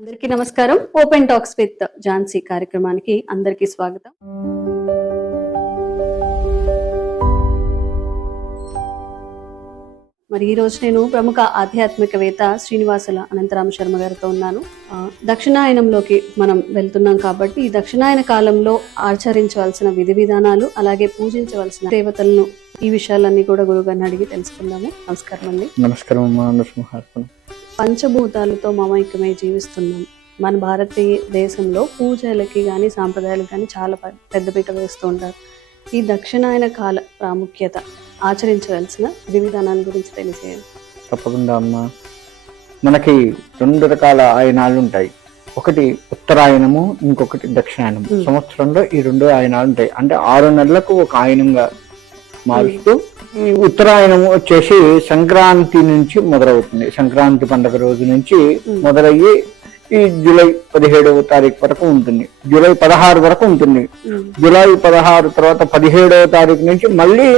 అందరికీ నమస్కారం. Open talks with Jhansi కార్యక్రమానికి అందరికీ స్వాగతం. మరి ఈ రోజు నేను ప్రముఖ ఆధ్యాత్మికవేత్త శ్రీనివాసుల అనంతరామ శర్మ గారితో ఉన్నాను. దక్షిణాయనంలోకి మనం వెళ్తున్నాం కాబట్టి ఈ దక్షిణాయన కాలంలో ఆచరించవలసిన విధి విధానాలు, అలాగే పూజించవలసిన దేవతలను, ఈ విషయాలన్నీ కూడా గురుగారిని అడిగి తెలుసుకుందాము. నమస్కారం అండి. నమస్కారం. పంచభూతాలతో మమైక్యమై జీవిస్తున్నాం. మన భారతదేశంలో పూజలకి కానీ సాంప్రదాయాలకు కానీ చాలా పెద్దపీట వేస్తూ ఉంటారు. ఈ దక్షిణాయన కాల ప్రాముఖ్యత, ఆచరించవలసిన విధి విధానాల గురించి తెలియజేయండి. తప్పకుండా అమ్మ. మనకి 2 రకాల ఆయనాలు ఉంటాయి. ఒకటి ఉత్తరాయణము, ఇంకొకటి దక్షిణాయనము. సంవత్సరంలో ఈ 2 ఆయనాలు ఉంటాయి. అంటే 6 నెలలకు ఒక ఆయనంగా మారుస్తూ ఈ ఉత్తరాయణము వచ్చేసి సంక్రాంతి నుంచి మొదలవుతుంది. సంక్రాంతి పండుగ రోజు నుంచి మొదలయ్యి ఈ జూలై 17వ తారీఖు వరకు ఉంటుంది. జూలై 16 వరకు ఉంటుంది. జూలై 16 తర్వాత 17వ తారీఖు నుంచి మళ్ళీ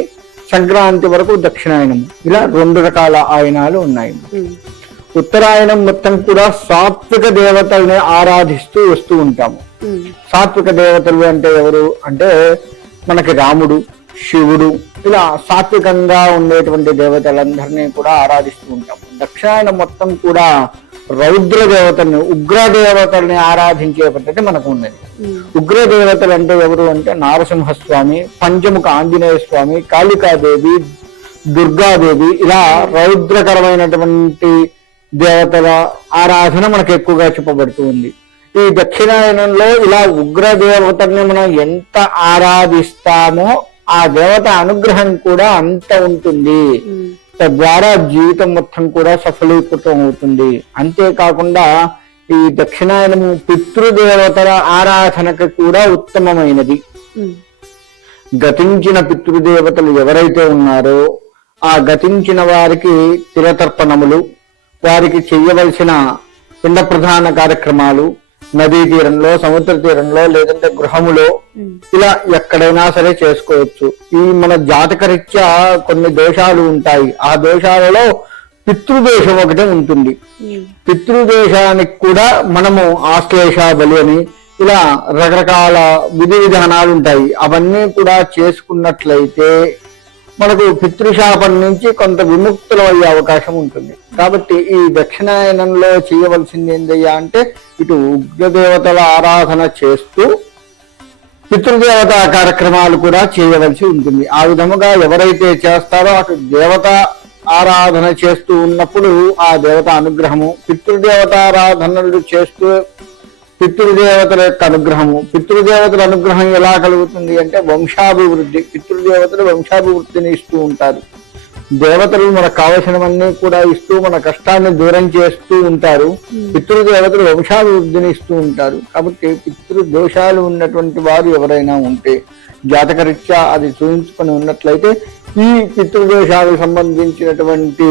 సంక్రాంతి వరకు దక్షిణాయనము. ఇలా 2 రకాల ఆయనాలు ఉన్నాయి. ఉత్తరాయణం మొత్తం కూడా సాత్విక దేవతల్ని ఆరాధిస్తూ వస్తూ ఉంటాము. సాత్విక దేవతలు అంటే ఎవరు అంటే మనకి రాముడు, శివుడు, ఇలా సాత్వికంగా ఉండేటువంటి దేవతలందరినీ కూడా ఆరాధిస్తూ ఉంటాము. దక్షిణాయనం మొత్తం కూడా రౌద్ర దేవతల్ని, ఉగ్ర దేవతల్ని ఆరాధించే పద్ధతి మనకు ఉన్నది. ఉగ్ర దేవతలు అంటే ఎవరు అంటే నారసింహస్వామి, పంచముఖ ఆంజనేయ స్వామి, కాళికాదేవి, దుర్గాదేవి, ఇలా రౌద్రకరమైనటువంటి దేవతల ఆరాధన మనకు ఎక్కువగా చెప్పబడుతూ ఉంది. ఈ దక్షిణాయనంలో ఇలా ఉగ్ర దేవతల్ని మనం ఎంత ఆరాధిస్తామో ఆ దేవత అనుగ్రహం కూడా అంత ఉంటుంది. తద్వారా జీవితం మొత్తం కూడా సఫలీకృతం అవుతుంది. అంతేకాకుండా ఈ దక్షిణాయనము పితృదేవతల ఆరాధనకు కూడా ఉత్తమమైనది. గతించిన పితృదేవతలు ఎవరైతే ఉన్నారో ఆ గతించిన వారికి తిలతర్పణములు, వారికి చెయ్యవలసిన పిండ ప్రధాన కార్యక్రమాలు నదీ తీరంలో, సముద్ర తీరంలో, లేదంటే గృహములో, ఇలా ఎక్కడైనా సరే చేసుకోవచ్చు. ఈ మన జాతకరీత్యా కొన్ని దోషాలు ఉంటాయి. ఆ దోషాలలో పితృదోషం ఒకటి ఉంటుంది. పితృదోషానికి కూడా మనము ఆశ్లేష బలి అని ఇలా రకరకాల విధి విధానాలు ఉంటాయి. అవన్నీ కూడా చేసుకున్నట్లయితే మనకు పితృశాపం నుంచి కొంత విముక్తులు అయ్యే అవకాశం ఉంటుంది. కాబట్టి ఈ దక్షిణాయనంలో చేయవలసింది ఏందయ్యా అంటే ఇటు ఉగ్రదేవతల ఆరాధన చేస్తూ పితృదేవత కార్యక్రమాలు కూడా చేయవలసి ఉంటుంది. ఆ విధముగా ఎవరైతే చేస్తారో అటు దేవత ఆరాధన చేస్తూ ఉన్నప్పుడు ఆ దేవత అనుగ్రహము, పితృదేవతారాధనలు చేస్తూ పితృదేవతల యొక్క అనుగ్రహము. పితృదేవతల అనుగ్రహం ఎలా కలుగుతుంది అంటే వంశాభివృద్ధి. పితృదేవతలు వంశాభివృద్ధిని ఇస్తూ ఉంటారు. దేవతలు మనకు కావలసినవన్నీ కూడా ఇస్తూ మన కష్టాన్ని దూరం చేస్తూ ఉంటారు. పితృదేవతలు వంశాభివృద్ధిని ఇస్తూ ఉంటారు. కాబట్టి పితృదోషాలు ఉన్నటువంటి వారు ఎవరైనా ఉంటే జాతకరీత్యా అది చూపించుకొని ఉన్నట్లయితే ఈ పితృదోషాలకు సంబంధించినటువంటి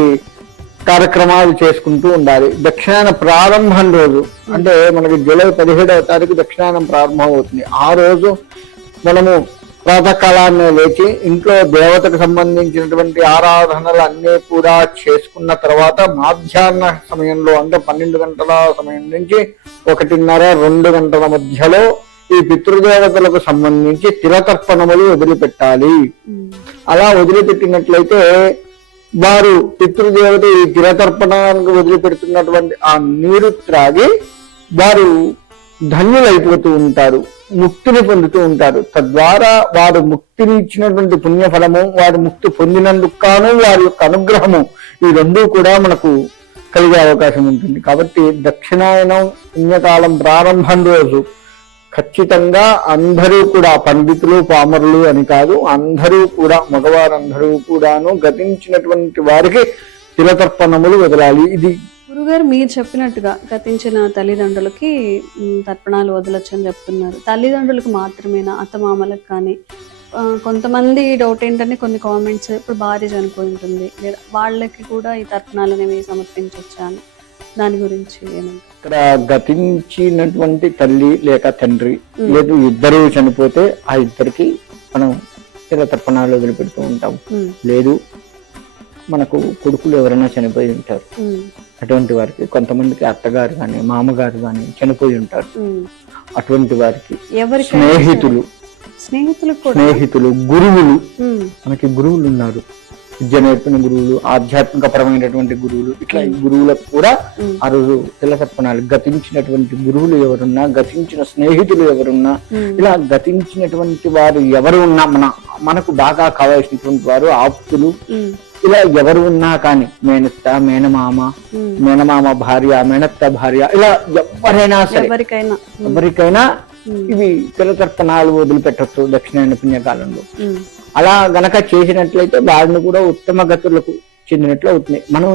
కార్యక్రమాలు చేసుకుంటూ ఉండాలి. దక్షిణాయన ప్రారంభం రోజు అంటే మనకి జూలై 17వ తారీఖు దక్షిణాయనం ప్రారంభం అవుతుంది. ఆ రోజు మనము ప్రాతకాలాన్ని లేచి ఇంట్లో దేవతకు సంబంధించినటువంటి ఆరాధనలు అన్నీ కూడా చేసుకున్న తర్వాత మధ్యాహ్న సమయంలో అంటే 12 గంటల సమయం నుంచి 1:30-2 గంటల మధ్యలో ఈ పితృదేవతలకు సంబంధించి తిలతర్పణములు వదిలిపెట్టాలి. అలా వదిలిపెట్టినట్లయితే వారు పితృదేవత ఈ తిలతర్పణానికి వదిలిపెడుతున్నటువంటి ఆ నీరు త్రాగి వారు ధన్యులైపోతూ ఉంటారు, ముక్తిని పొందుతూ ఉంటారు. తద్వారా వారు ముక్తిని ఇచ్చినటువంటి పుణ్యఫలము, వారు ముక్తి పొందినందుకు కాను వారి యొక్క అనుగ్రహము, ఈ 2 కూడా మనకు కలిగే అవకాశం ఉంటుంది. కాబట్టి దక్షిణాయనం పుణ్యకాలం ప్రారంభం రోజు ఖచ్చితంగా అందరూ కూడా పండితులు, పామరులు అని కాదు, అందరూ కూడా మగవారందరూ కూడాను గతించినటువంటి వారికి తిలతర్పణములు వదలాలి. ఇది గురుగారు మీరు చెప్పినట్టుగా గతించిన తల్లిదండ్రులకి తర్పణాలు వదలొచ్చు అని చెప్తున్నారు. తల్లిదండ్రులకు మాత్రమేనా, అత్తమామలకు కానీ? కొంతమంది డౌట్ ఏంటంటే కొన్ని కామెంట్స్, ఇప్పుడు భార్య చనిపోయి ఉంటుంది లేదా వాళ్ళకి కూడా ఈ తర్పణాలు అనేవి సమర్పించవచ్చా అని, దాని గురించి ఏమంటారు? ఇక్కడ గతించినటువంటి తల్లి లేక తండ్రి లేదు ఇద్దరు చనిపోతే ఆ ఇద్దరికి మనం తిలతర్పణాలు వదిలిపెడుతూ ఉంటాం. లేదు మనకు కొడుకులు ఎవరైనా చనిపోయి ఉంటారు. ఉమ్, అటువంటి వారికి కొంతమందికి అత్తగారు కానీ మామగారు కానీ చనిపోయి ఉంటారు. ఉమ్. అటువంటి వారికి ఎవరికైనా స్నేహితులకు కూడా స్నేహితులు, గురువులు, ఉమ్, మనకి గురువులు ఉన్నారు, విద్య నేర్పిన గురువులు, ఆధ్యాత్మిక పరమైనటువంటి గురువులు, ఇట్లా ఈ గురువులకు కూడా ఉమ్, ఆ రోజు తిలతర్పణాలు. గతించినటువంటి గురువులు ఎవరున్నా, గతించిన స్నేహితులు ఎవరున్నా, ఉమ్, ఇలా గతించినటువంటి వారు ఎవరు ఉన్నా, మనకు బాగా కావాల్సినటువంటి వారు, ఆప్తులు, ఉమ్, ఇలా ఎవరు ఉన్నా కానీ, మేనత్త, మేనమామ, ఉమ్. మేనమామ భార్య, మేనత్త భార్య, ఇలా ఎవరైనా సరే, ఎవరికైనా ఎవరికైనా ఉమ్, ఇవి తిలతర్పణాలు వదిలిపెట్టచ్చు దక్షిణాయన పుణ్యకాలంలో. ఉమ్, అలా గనక చేసినట్లయితే వారిని కూడా ఉత్తమ గతులకు చెందినట్లు అవుతుంది. మనం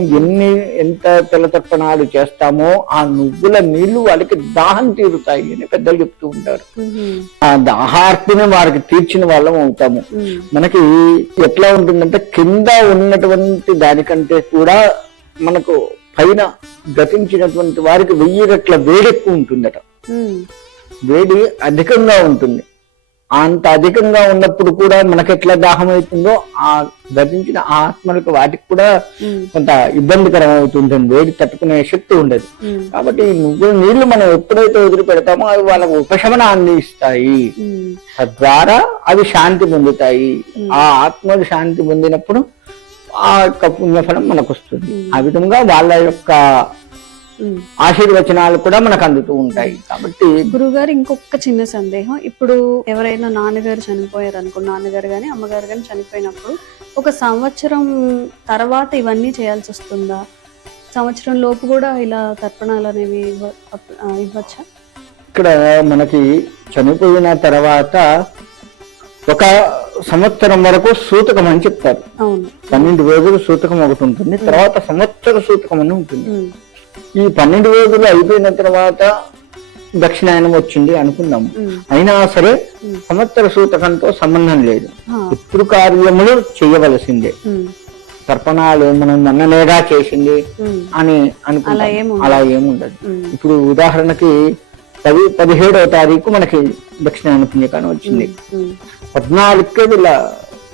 ఎంత తిలతర్పణాలు చేస్తామో ఆ నువ్వుల నీళ్లు వాళ్ళకి దాహం తీరుతాయి అని పెద్దలు చెప్తూ ఉంటారు. ఉమ్, ఆ దాహార్తిని వారికి తీర్చిన వాళ్ళం అవుతాము. ఉమ్, మనకి ఎట్లా ఉంటుందంటే కింద ఉన్నటువంటి దానికంటే కూడా మనకు పైన గతించినటువంటి వారికి 1000 రెట్ల వేడి ఎక్కువ ఉంటుందట. ఉమ్, వేడి అధికంగా ఉంటుంది. అంత అధికంగా ఉన్నప్పుడు కూడా మనకి ఎట్లా దాహం అవుతుందో ఆ గతించిన ఆత్మలకు వాటికి కూడా ఉమ్, కొంత ఇబ్బందికరం అవుతుంటుంది. వేడి తట్టుకునే శక్తి ఉండదు. ఉమ్, కాబట్టి నువ్వుల నీళ్లు మనం ఎప్పుడైతే వదిలిపెడతామో అవి వాళ్ళకు ఉపశమనాన్ని ఇస్తాయి. ఉమ్, తద్వారా అవి శాంతి పొందుతాయి. ఆ ఆత్మలు శాంతి పొందినప్పుడు ఆ యొక్క పుణ్యఫలం మనకు వస్తుంది. ఆ విధంగా వాళ్ళ యొక్క ఉమ్. ఆశీర్వచనాలు కూడా మనకు అందుతూ ఉంటాయి. కాబట్టి గురుగారు ఇంకొక చిన్న సందేహం. ఇప్పుడు ఎవరైనా నాన్నగారు చనిపోయారు అనుకో, నాన్నగారు గాని అమ్మగారు గాని చనిపోయినప్పుడు 1 సంవత్సరం తర్వాత ఇవన్నీ చేయాల్సి వస్తుందా? సంవత్సరం లోపు కూడా ఇలా తర్పణాలు అనేవి ఇవ్వచ్చా? ఇక్కడ మనకి చనిపోయిన తర్వాత 1 సంవత్సరం వరకు సూతకం అని చెప్తారు. అవును. 12 రోజులు సూతకం ఒకటి ఉంటుంది, తర్వాత సంవత్సర సూతకం అని ఉంటుంది. ఉమ్, ఈ 12 రోజులు అయిపోయిన తర్వాత దక్షిణాయనం వచ్చింది అనుకుందాము. ఉమ్, అయినా సరే ఉమ్. సంవత్సర సూతకంతో సంబంధం లేదు. ఆ, పితృ కార్యములు చేయవలసిందే. ఉమ్, తర్పణాలు మనం మొన్ననేగా చేసింది ఉమ్, అని అలా అనుకుంటాం. ఏముండదు. అలా ఏముండదు. ఉమ్, ఇప్పుడు ఉదాహరణకి 17వ తారీఖు మనకి దక్షిణాయన పుణ్యకాలం వచ్చింది. ఉమ్, 14కే వీళ్ళ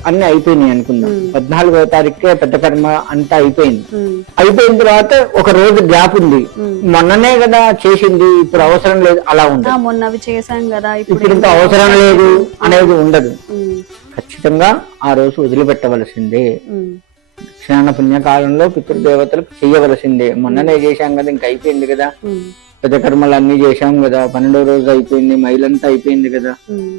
అన్ని అయిపోయినాయి అనుకుందాం. 14వ తారీఖుకే పెద్ద కర్మ అంతా అయిపోయింది. ఉమ్, అయిపోయిన తర్వాత 1 రోజు గ్యాప్ ఉంది. ఉమ్. మొన్ననే కదా చేసింది, ఇప్పుడు అవసరం లేదు, అలా ఆ, ఉండదు. మొన్న అవి చేశాం కదా, ఇప్పుడు ఇంకా అవసరం లేదు అనేది ఉండదు. ఉమ్, ఖచ్చితంగా ఆ రోజు వదిలిపెట్టవలసిందే. ఉమ్, దక్షిణాయన పుణ్యకాలంలో పితృదేవతలకు చేయవలసిందే. మొన్ననే చేశాం కదా, ఇంకా అయిపోయింది కదా, ఉమ్, పెద్ద కర్మలు అన్ని చేశాం కదా, 12వ రోజు అయిపోయింది, మైలంతా అయిపోయింది కదా, ఉమ్,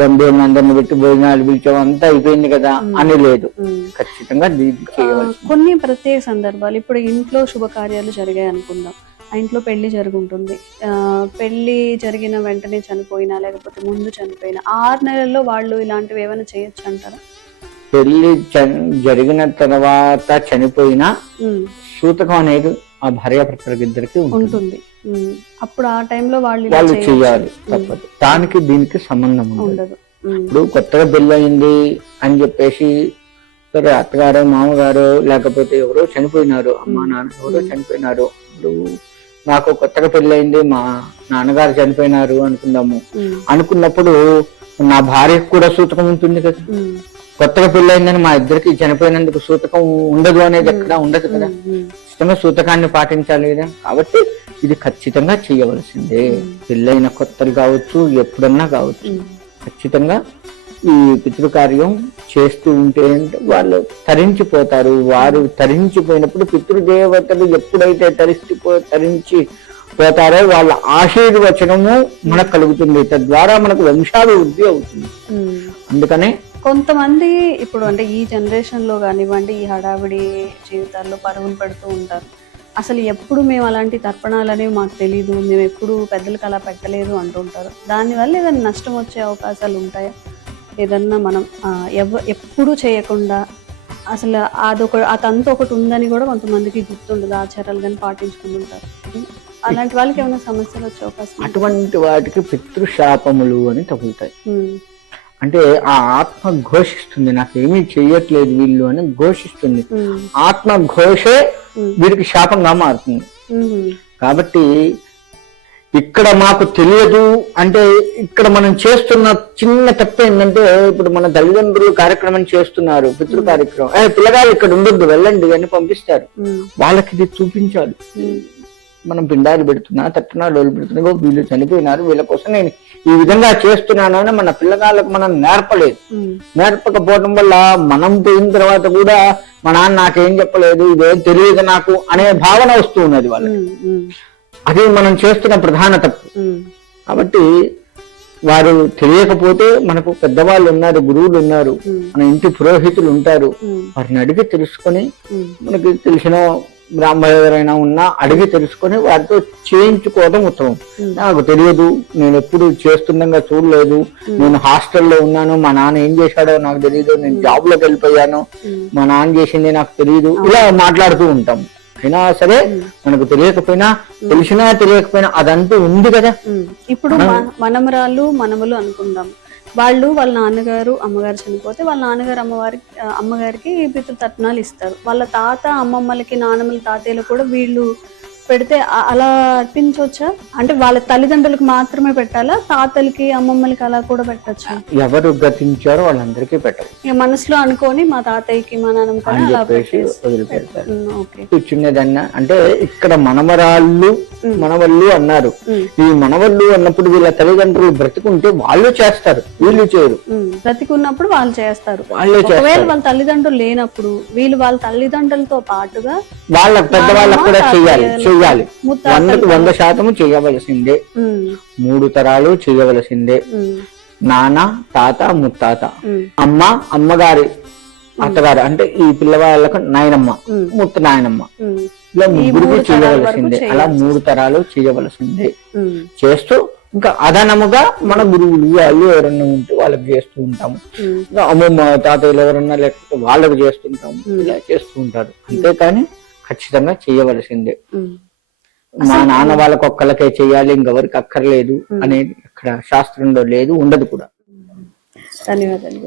బంధువులను అందరిని పెట్టి భోజనాలు పిలిచాం, అంతా అయిపోయింది కదా అని లేదు. ఉమ్. ఖచ్చితంగా దీన్ని చేయవలసింది. కొన్ని ప్రత్యేక సందర్భాలు, ఇప్పుడు ఇంట్లో శుభకార్యాలు జరిగాయి అనుకుందాం, ఆ ఇంట్లో పెళ్లి జరుగుంటుంది. పెళ్లి జరిగిన వెంటనే చనిపోయినా లేకపోతే ముందు చనిపోయినా 6 నెలల్లో వాళ్ళు ఇలాంటివి ఏమైనా చేయొచ్చు అంటారా? పెళ్లి జరిగిన తర్వాత చనిపోయినా ఉమ్, సూతకం అనేది ఆ భార్యాభర్తలకు ఇద్దరికి ఉంటుంది. ఉమ్, అప్పుడు ఆ టైంలో వాళ్ళు ఇలా వాళ్ళు చేయొచ్చు. చేయాలి, తప్పదు. దానికి దీనికి సంబంధం ఉండదు. ఉండదు. ఉమ్, ఇప్పుడు కొత్తగా పెళ్లి అయింది అని చెప్పేసి సరే అత్తగారు మామగారు లేకపోతే ఎవరో చనిపోయినారు, అమ్మ నాన్న ఎవరో చనిపోయినారు, ఇప్పుడు నాకు కొత్తగా పెళ్లి అయింది, మా నాన్నగారు చనిపోయినారు అనుకుందాము. ఉమ్, అనుకున్నప్పుడు నా భార్యకు కూడా సూతకం ఉంటుంది కదా. ఉమ్, కొత్తగా పెళ్లి అయిందని మా ఇద్దరికి చనిపోయినందుకు సూతకం ఉండదు అనేది ఎక్కడ ఉండదు కదా. ఉమ్, ఖచ్చితంగా సూతకాన్ని పాటించాలి కదా. కాబట్టి ఇది ఖచ్చితంగా చేయవలసిందే. పెళ్ళైన కొత్తలు కావచ్చు, ఎప్పుడన్నా కావచ్చు, ఉమ్, ఖచ్చితంగా ఈ పితృకార్యం చేస్తూ ఉంటే వాళ్ళు తరించిపోతారు. వారు తరించిపోయినప్పుడు పితృదేవతలు ఎప్పుడైతే తరించి పోతారో వాళ్ళ ఆశీర్వచనము మనకు కలుగుతుంది. తద్వారా మనకు వంశాభివృద్ధి అవుతుంది. ఉమ్. అందుకనే కొంతమంది ఇప్పుడు అంటే ఈ జనరేషన్ లో కానివ్వండి, ఈ హడావిడి జీవితాల్లో పరుగులు పెడుతూ ఉంటారు. అసలు ఎప్పుడు మేము అలాంటి తర్పణాలు అనేవి మాకు తెలీదు, మేము ఎప్పుడు పెద్దలకు అలా పెట్టలేదు అంటుంటారు. దానివల్ల ఏదైనా నష్టం వచ్చే అవకాశాలు ఉంటాయా? ఏదన్నా మనం ఎప్పుడు చేయకుండా అసలు ఆ తంతు ఒకటి ఉందని కూడా కొంతమందికి గుర్తుండదు, ఆచారాలు కానీ పాటించుకుంటుంటారు. అలాంటి వాళ్ళకి ఏమైనా సమస్యలు వచ్చే అవకాశం? అటువంటి వాటికి పితృశాపములు అని తగులుతాయి. అంటే ఆ ఆత్మ ఘోషిస్తుంది, నాకేమీ చెయ్యట్లేదు వీళ్ళు అని ఘోషిస్తుంది. ఆత్మ ఘోషే వీరికి శాపంగా మారుతుంది. కాబట్టి ఇక్కడ మాకు తెలియదు అంటే ఇక్కడ మనం చేస్తున్న చిన్న తప్పు ఏంటంటే ఇప్పుడు మన తల్లిదండ్రులు కార్యక్రమం చేస్తున్నారు, పితృ కార్యక్రమం, పిల్లగాళ్ళు ఇక్కడ ఉండొద్దు వెళ్ళండి అని పంపిస్తారు. వాళ్ళకి ఇది చూపించాలి. మనం పిండాలు పెడుతున్నా, తట్టునాడు డోలు పెడుతున్నా, వీళ్ళు చనిపోయినారు, వీళ్ళ కోసం నేను ఈ విధంగా చేస్తున్నాను అని మన పిల్లగాళ్ళకు మనం నేర్పలేదు. నేర్పకపోవడం వల్ల మనం పోయిన తర్వాత కూడా మా నాన్న నాకేం చెప్పలేదు, ఇదేం తెలియదు నాకు అనే భావన వస్తూ ఉన్నది వాళ్ళకి. అది మనం చేస్తున్న ప్రధాన తప్పు. కాబట్టి వారు తెలియకపోతే మనకు పెద్దవాళ్ళు ఉన్నారు, గురువులు ఉన్నారు, మన ఇంటి పురోహితులు ఉంటారు, వారిని అడిగి తెలుసుకొని, మనకి తెలిసిన బ్రాహ్మణ ఎవరైనా ఉన్నా అడిగి తెలుసుకొని వారితో చేయించుకోవడం ఉత్తమం. నాకు తెలియదు, నేను ఎప్పుడు చేస్తుండగా చూడలేదు, నేను హాస్టల్లో ఉన్నాను, మా నాన్న ఏం చేశాడో నాకు తెలియదు, నేను జాబ్ లోకి వెళ్ళిపోయాను, మా నాన్న చేసింది నాకు తెలియదు, ఇలా మాట్లాడుతూ ఉంటాం. అయినా సరే మనకు తెలియకపోయినా, తెలిసినా తెలియకపోయినా అదంటూ ఉంది కదా. ఇప్పుడు మనమరాళ్ళు మనములు అనుకుందాం, వాళ్ళు వాళ్ళ నాన్నగారు అమ్మగారు చనిపోతే వాళ్ళ నాన్నగారు అమ్మగారికి పితృతర్పణాలు ఇస్తారు. వాళ్ళ తాత అమ్మమ్మలకి నాన్నమ్మల తాతయ్యలు కూడా వీళ్ళు పెడితే అలా అర్పించవచ్చా? అంటే వాళ్ళ తల్లిదండ్రులకు మాత్రమే పెట్టాలా, తాతలకి అమ్మమ్మలకి అలా కూడా పెట్టచ్చా? ఎవరు గతించారో వాళ్ళందరికీ పెట్టాలి. ఇక మనసులో అనుకొని మా తాతయ్యకి మా నాన్నమ్మకి అలా వదిలిపెడతారు. చిన్నదన్నా అంటే ఇక్కడ మనవళ్ళు అన్నారు. ఈ మనవళ్ళు అన్నప్పుడు వీళ్ళ తల్లిదండ్రులు బ్రతికుంటే వాళ్ళు చేస్తారు, వీళ్ళు చేయరు. బ్రతికున్నప్పుడు వాళ్ళు చేస్తారు. ఒకవేళ వాళ్ళ తల్లిదండ్రులు లేనప్పుడు వీళ్ళు వాళ్ళ తల్లిదండ్రులతో పాటుగా వాళ్ళ పెద్దవాళ్ళకు కూడా చెయ్యాలి. 100% చేయవలసిందే. 3 తరాలు చేయవలసిందే. నాన్న, తాత, ముత్తాత, అమ్మ, అమ్మగారి అత్తగారు అంటే ఈ పిల్లవాళ్ళకు నాయనమ్మ, ముత్త నాయనమ్మ, ఇలా ముగ్గురికి చేయవలసిందే. అలా 3 తరాలు చేయవలసిందే. చేస్తూ ఇంకా అదనముగా మన గురువులు వాళ్ళు ఎవరన్నా ఉంటే వాళ్ళకి చేస్తూ ఉంటాము. అమ్మమ్మ తాతయ్యలు ఎవరన్నా లేకపోతే వాళ్ళకి చేస్తుంటాము. ఇలా చేస్తూ ఉంటారు. అంతేకాని ఖచ్చితంగా చేయవలసిందే. మా నాన్న వాళ్ళకి ఒక్కళ్ళకే చెయ్యాలి, ఇంకెవరికి అక్కర్లేదు అనేది ఇక్కడ శాస్త్రంలో లేదు, ఉండదు కూడా. ధన్యవాదాలు.